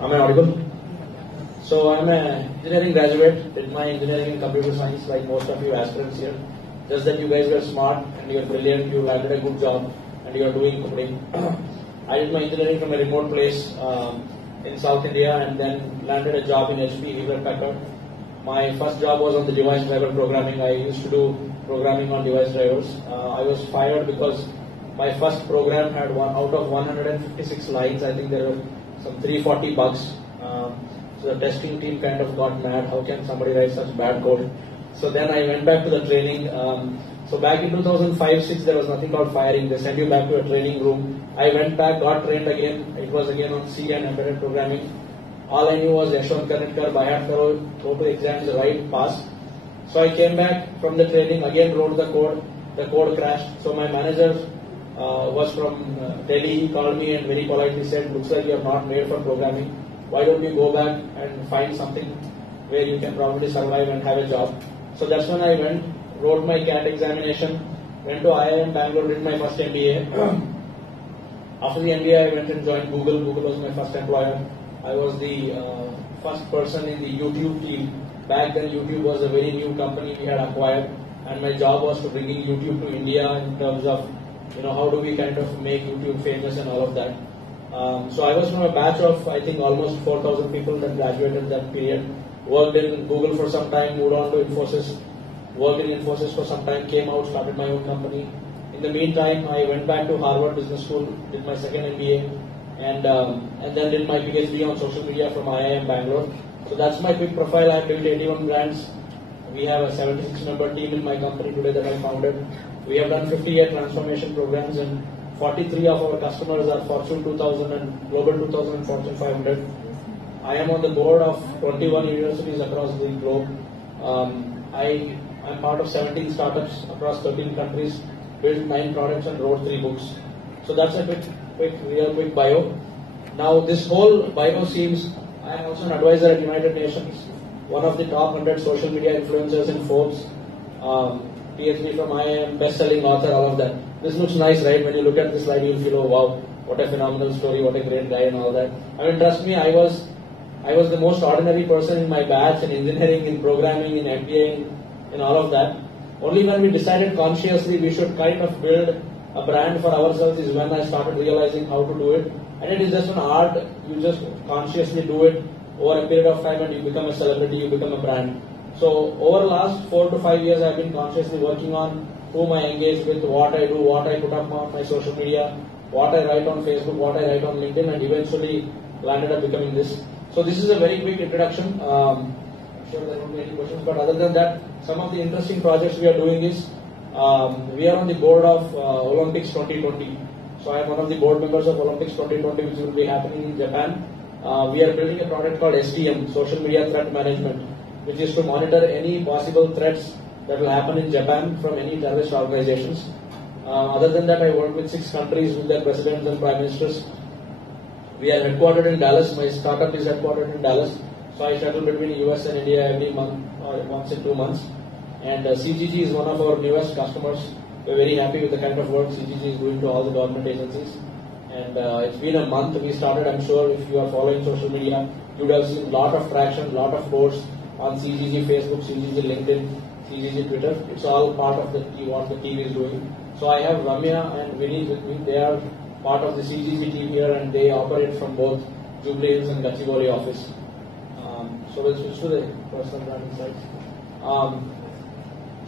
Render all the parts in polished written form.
Am I audible? So I'm an engineering graduate, did my engineering in computer science like most of you aspirants here. Just that you guys were smart and you're brilliant, you landed a good job and you're doing coding. I did my engineering from a remote place in South India and then landed a job in HP, Hewlett Packard. My first job was on the device driver programming. I used to do programming on device drivers. I was fired because my first program had out of 156 lines, I think there were some 340 bugs. So the testing team kind of got mad. How can somebody write such bad code? So then I went back to the training. So back in 2005-06, there was nothing called firing. They sent you back to a training room. I went back, got trained again. It was again on C and embedded programming. All I knew was Yashwant Kanetkar, Bayat Karo, go to exams, write, pass. So I came back from the training, again wrote the code crashed. So my manager was from Delhi, he called me and very politely said, looks like you are not made for programming. Why don't you go back and find something where you can probably survive and have a job? So that's when I went, wrote my CAT examination, went to IIM Bangalore, did my first MBA. After the MBA, I went and joined Google. Google was my first employer. I was the first person in the YouTube team. Back then, YouTube was a very new company we had acquired, and my job was to bringing YouTube to India in terms of, how do we kind of make YouTube famous and all of that. So I was from a batch of, I think, almost 4,000 people that graduated that period. Worked in Google for some time, moved on to Infosys. Worked in Infosys for some time, came out, started my own company. In the meantime, I went back to Harvard Business School, did my second MBA, and then did my PhD on social media from IIM Bangalore. So that's my quick profile. I built 81 brands. We have a 76-member team in my company today that I founded. We have done 58 transformation programs, and 43 of our customers are Fortune 2000 and Global 2000 and Fortune 500. I am on the board of 21 universities across the globe. I am part of 17 startups across 13 countries, built 9 products and wrote 3 books. So that's a real quick bio. Now this whole bio seems, I am also an advisor at United Nations, one of the top 100 social media influencers in Forbes, PhD from IIM, best-selling author, all of that. This looks nice, right? When you look at this slide, you'll feel, oh wow, what a phenomenal story, what a great guy and all that. I mean, trust me, I was the most ordinary person in my batch in engineering, in programming, in MBA, in all of that. Only when we decided consciously we should kind of build a brand for ourselves is when I started realizing how to do it. And it is just an art, you just consciously do it over a period of time and you become a celebrity, you become a brand. So over the last 4 to 5 years, I've been consciously working on whom I engage with, what I do, what I put up on my social media, what I write on Facebook, what I write on LinkedIn, and eventually landed up becoming this. So this is a very quick introduction. I'm sure there won't be any questions, but other than that, some of the interesting projects we are doing is, we are on the board of Olympics 2020. So I am one of the board members of Olympics 2020, which will be happening in Japan. We are building a product called STM, Social Media Threat Management, which is to monitor any possible threats that will happen in Japan from any terrorist organizations. Other than that, I work with 6 countries with their presidents and prime ministers. We are headquartered in Dallas. My startup is headquartered in Dallas. So I shuttle between US and India every month or once in 2 months. And CGG is one of our newest customers. We're very happy with the kind of work CGG is doing to all the government agencies. And it's been a month we started. I'm sure if you are following social media, you would have seen a lot of traction, a lot of posts on CGG Facebook, CGG LinkedIn, CGG Twitter. It's all part of what the team is doing. So I have Ramya and Vinny with me. They are part of the CGG team here and they operate from both Jubilee Hills and Gachibowli office. So we'll switch to the personal branding side.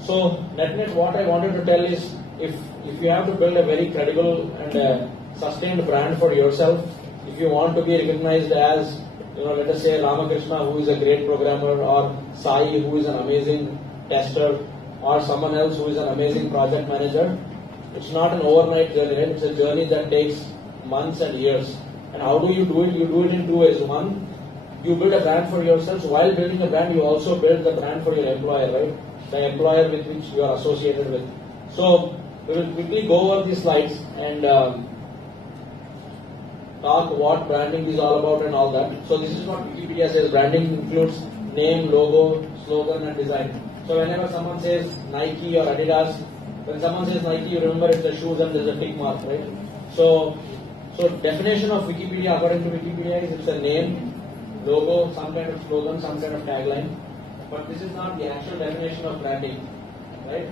So net, what I wanted to tell is, if you have to build a very credible and sustained brand for yourself, if you want to be recognized as, let us say Ramakrishna, who is a great programmer, or Sai, who is an amazing tester, or someone else who is an amazing project manager, it's not an overnight journey, right? It's a journey that takes months and years. And how do you do it? You do it in 2 ways. One, you build a brand for yourself. While building a brand, you also build the brand for your employer, right? The employer with which you are associated with. So we will quickly go over these slides and talk what branding is all about and all that. So this is what Wikipedia says. Branding includes name, logo, slogan and design. So whenever someone says Nike or Adidas, when someone says Nike, you remember it's the shoes and there's a tick mark, right? So definition of Wikipedia according to Wikipedia is it's a name, logo, some kind of slogan, some kind of tagline. But this is not the actual definition of branding, right?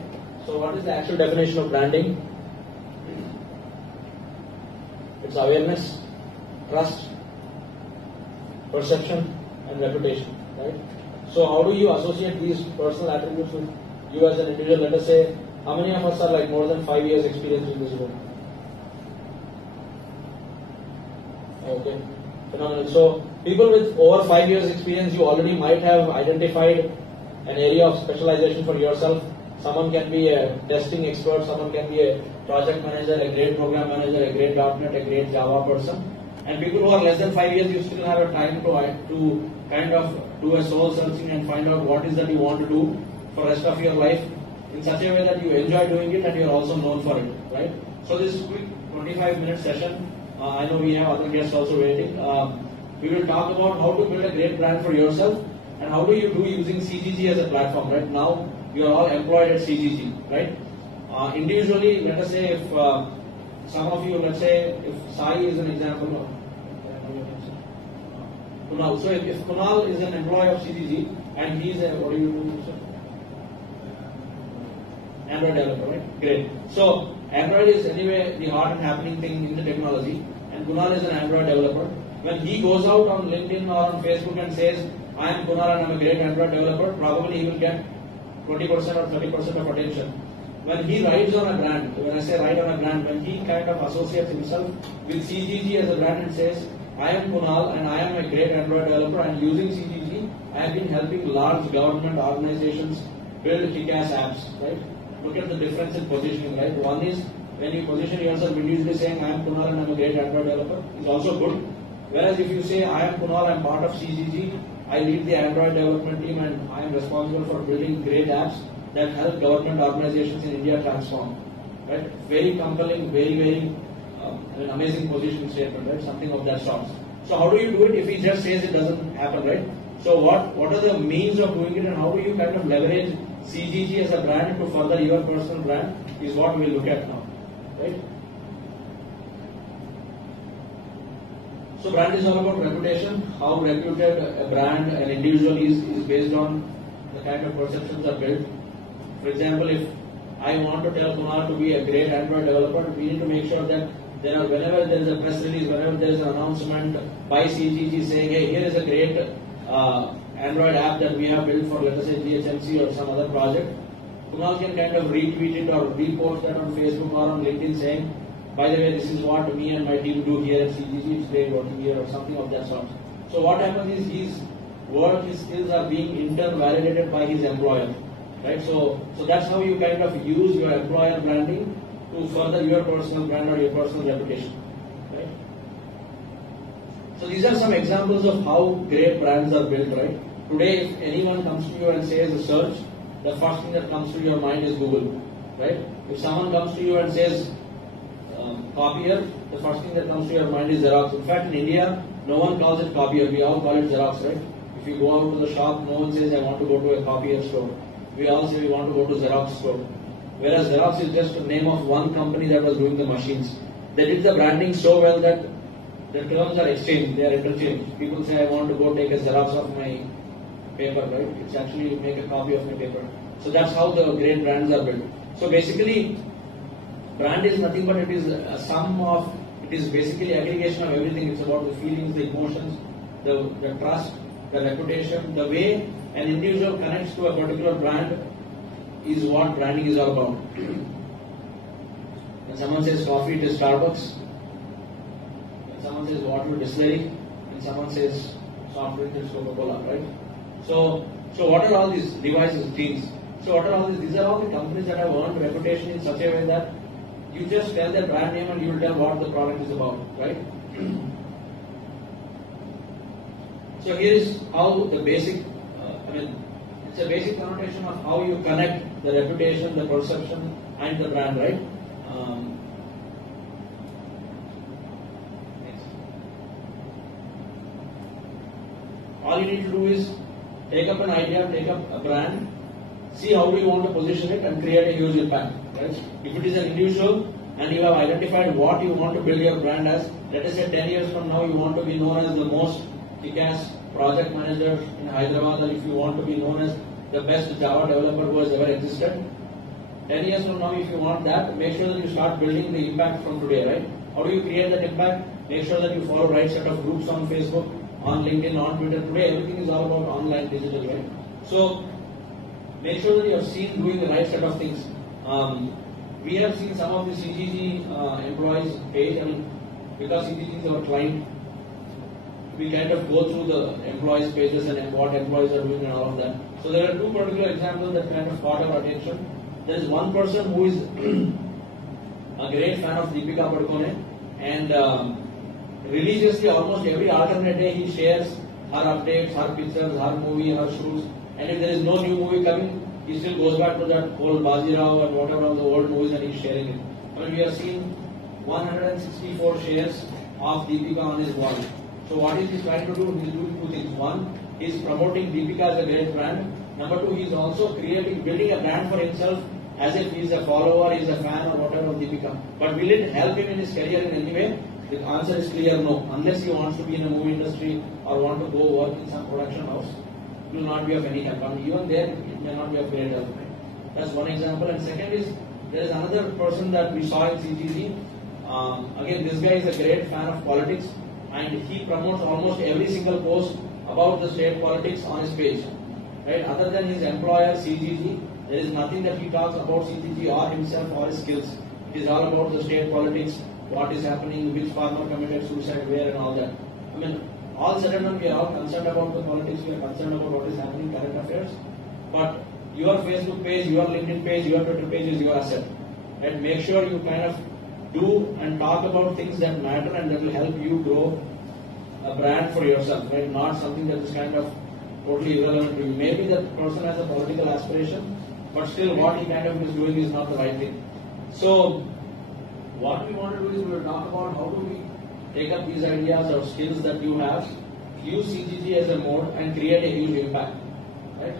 So what is the actual definition of branding? It's awareness, trust, perception, and reputation, right? So how do you associate these personal attributes with you as an individual? Let us say, how many of us are like more than 5 years experience in this room? Okay, phenomenal. So people with over 5 years experience, you already might have identified an area of specialization for yourself. Someone can be a testing expert, someone can be a project manager, a great program manager, a great .NET, a great Java person. And people who are less than 5 years, you still have a time to kind of do a soul searching and find out what is that you want to do for the rest of your life in such a way that you enjoy doing it and you are also known for it, right? So this quick 25-minute session, I know we have other guests also waiting. We will talk about how to build a great brand for yourself and how do you do using CGG as a platform. Right now, you are all employed at CGG, right? Individually, let us say if some of you, let's say if Sai is an example, Kunal. So if Kunal is an employee of CGG and he is a, what do you do, sir? Android developer, right? Great. So Android is anyway the hot and happening thing in the technology, and Kunal is an Android developer. When he goes out on LinkedIn or on Facebook and says, I am Kunal and I am a great Android developer, probably he will get 20% or 30% of attention. When he rides on a brand, when I say ride on a brand, when he kind of associates himself with CGG as a brand and says, I am Kunal and I am a great Android developer and using CGG, I have been helping large government organizations build kick-ass apps, right? Look at the difference in positioning, right? One is when you position yourself individually saying, I am Kunal and I am a great Android developer, is also good. Whereas if you say, I am Kunal, I am part of CGG, I lead the Android development team and I am responsible for building great apps that help government organizations in India transform. Right? Very compelling, very an amazing position statement, right? Something of that sort. So how do you do it if he just says it doesn't happen, right? So what are the means of doing it and how do you kind of leverage CGG as a brand to further your personal brand is what we will look at now, right? So brand is all about reputation. How reputed a brand, an individual is based on the kind of perceptions are built. For example, if I want to tell Kunal to be a great Android developer, we need to make sure that whenever there is a press release, whenever there is an announcement by CGG saying, hey, here is a great Android app that we have built for, let us say, GHMC or some other project, Kunal can kind of retweet it or repost that on Facebook or on LinkedIn saying, by the way, this is what me and my team do here at CGG, it's great working here or something of that sort. So what happens is his work, his skills are being intern validated by his employer. Right? So that's how you kind of use your employer branding to further your personal brand or your personal reputation. Right? So these are some examples of how great brands are built, right? Today, if anyone comes to you and says a search, the first thing that comes to your mind is Google, right? If someone comes to you and says copier, the first thing that comes to your mind is Xerox. In fact, in India, no one calls it copier. We all call it Xerox, right? If you go out to the shop, no one says, I want to go to a copier store. We all say we want to go to Xerox store. Whereas Xerox is just the name of one company that was doing the machines. They did the branding so well that the terms are exchanged, they are interchanged. People say, I want to go take a Xerox of my paper, right? It's actually make a copy of my paper. So that's how the great brands are built. So basically, brand is nothing but it is a sum of, it is basically aggregation of everything. It's about the feelings, the emotions, the trust, the reputation, the way an individual connects to a particular brand is what branding is all about. When someone says coffee, it is Starbucks. When someone says water, distillery. When someone says soft drink, it's Coca-Cola, right? So what are all these devices, things? So what are all these? These are all the companies that have earned reputation in such a way that you just tell their brand name and you will tell what the product is about, right? So here is how the basic, it's a basic connotation of how you connect the reputation, the perception, and the brand, right? Next. All you need to do is take up an idea, take up a brand, see how do you want to position it, and create a huge impact. Right? If it is an individual and you have identified what you want to build your brand as, let us say 10 years from now you want to be known as the most kick-ass project manager in Hyderabad, or if you want to be known as the best Java developer who has ever existed, 10 years from now, if you want that, make sure that you start building the impact from today, right? How do you create that impact? Make sure that you follow right set of groups on Facebook, on LinkedIn, on Twitter. Today, everything is all about online digital, right? So, make sure that you are seen doing the right set of things. We have seen some of the CGG employees page, because CGG is our client, we kind of go through the employees' pages and what employees are doing and all of that. So there are two particular examples that kind of caught our attention. There is one person who is a great fan of Deepika Padukone, and religiously almost every alternate day he shares her updates, her pictures, her movie, her shoots, and if there is no new movie coming, he still goes back to that old Bajirao and whatever of the old movies and he's sharing it. I mean, we are seeing 164 shares of Deepika on his wall. So what is he trying to do? He is doing two things. One, he is promoting Deepika as a great brand. Number two, he is also building a brand for himself as if he is a follower, he is a fan or whatever of Deepika. But will it help him in his career in any way? The answer is clear no. Unless he wants to be in a movie industry or want to go work in some production house, it will not be of any help. And even there, it may not be of great help. That's one example. And second is, there is another person that we saw in CGG. Again, this guy is a great fan of politics, and he promotes almost every single post about the state politics on his page. Right? Other than his employer, CGG, there is nothing that he talks about CGG or himself or his skills. It is all about the state politics, what is happening, which farmer committed suicide, where and all that. I mean, all said and done, we are all concerned about the politics, we are concerned about what is happening in current affairs. But your Facebook page, your LinkedIn page, your Twitter page is your asset. And make sure you kind of do and talk about things that matter and that will help you grow a brand for yourself, right? Not something that is kind of totally irrelevant to you. Maybe that person has a political aspiration, but still what he kind of is doing is not the right thing. So, what we want to do is we will talk about how do we take up these ideas or skills that you have, use CGG as a mode and create a huge impact, right?